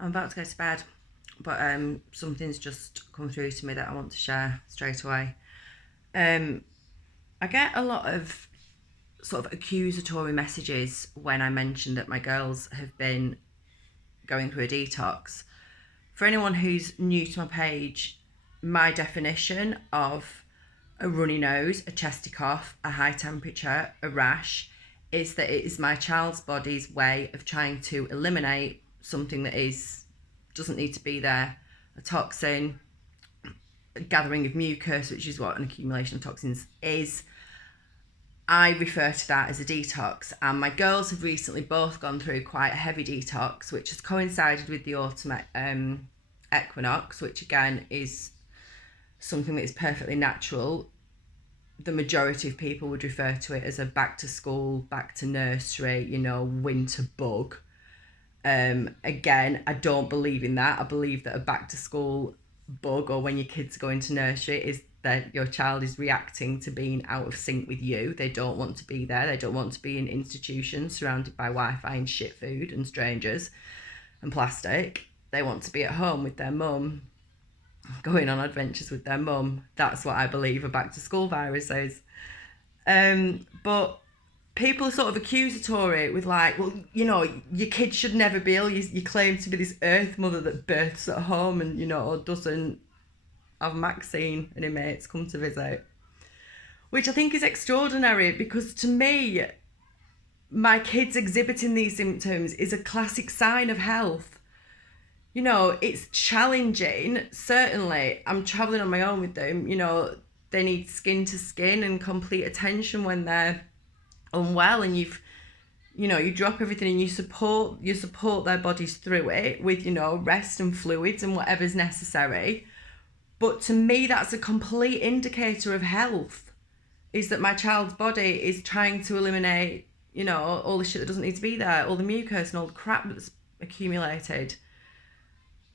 I'm about to go to bed, but something's just come through to me that I want to share straight away. I get a lot of sort of accusatory messages when I mention that my girls have been going through a detox. For anyone who's new to my page, my definition of a runny nose, a chesty cough, a high temperature, a rash, is that it is my child's body's way of trying to eliminate something that doesn't need to be there. A toxin, a gathering of mucus, which is what an accumulation of toxins is. I refer to that as a detox, and my girls have recently both gone through quite a heavy detox, which has coincided with the autumn equinox, which again is something that is perfectly natural. The majority of people would refer to it as a back to school, back to nursery, winter bug. Again, I don't believe in that. I believe that a back to school bug, or when your kids go into nursery, is that your child is reacting to being out of sync with you. They don't want to be there. They don't want to be in institutions surrounded by Wi-Fi and shit food and strangers and plastic. They want to be at home with their mum, going on adventures with their mum. That's what I believe a back to school virus is. But people are sort of accusatory with like, well, your kid should never be ill. You claim to be this earth mother that births at home and, doesn't have Maxine and her mates come to visit. Which I think is extraordinary, because to me, my kids exhibiting these symptoms is a classic sign of health. It's challenging. Certainly, I'm travelling on my own with them. They need skin to skin and complete attention when they're unwell, and you drop everything and you support their bodies through it with, rest and fluids and whatever's necessary. But to me, that's a complete indicator of health, is that my child's body is trying to eliminate, all the shit that doesn't need to be there, all the mucus and all the crap that's accumulated.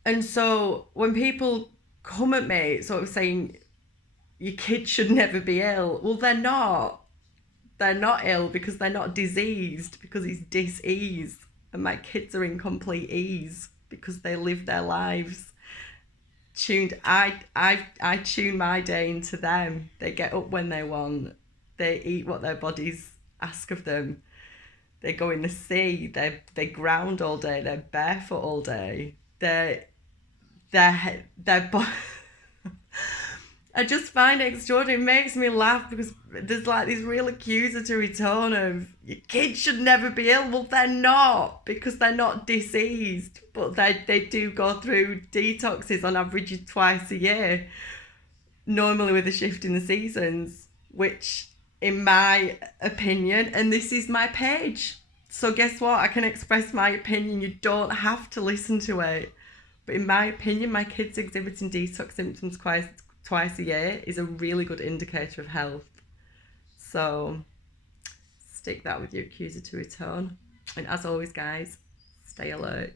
And so when people come at me sort of saying, your kid should never be ill, well, they're not. They're not ill because they're not diseased, because it's dis-ease. And my kids are in complete ease because they live their lives tuned. I tune my day into them. They get up when they want. They eat what their bodies ask of them. They go in the sea. They ground all day. They're barefoot all day. They're I just find it extraordinary. It makes me laugh because there's like this real accusatory tone of, your kids should never be ill. Well, they're not, because they're not diseased, but they do go through detoxes on average twice a year, normally with a shift in the seasons, which in my opinion, and this is my page, so guess what? I can express my opinion. You don't have to listen to it. But in my opinion, my kids exhibiting detox symptoms twice a year is a really good indicator of health. So stick that with your accusatory tone. And as always, guys, stay alert.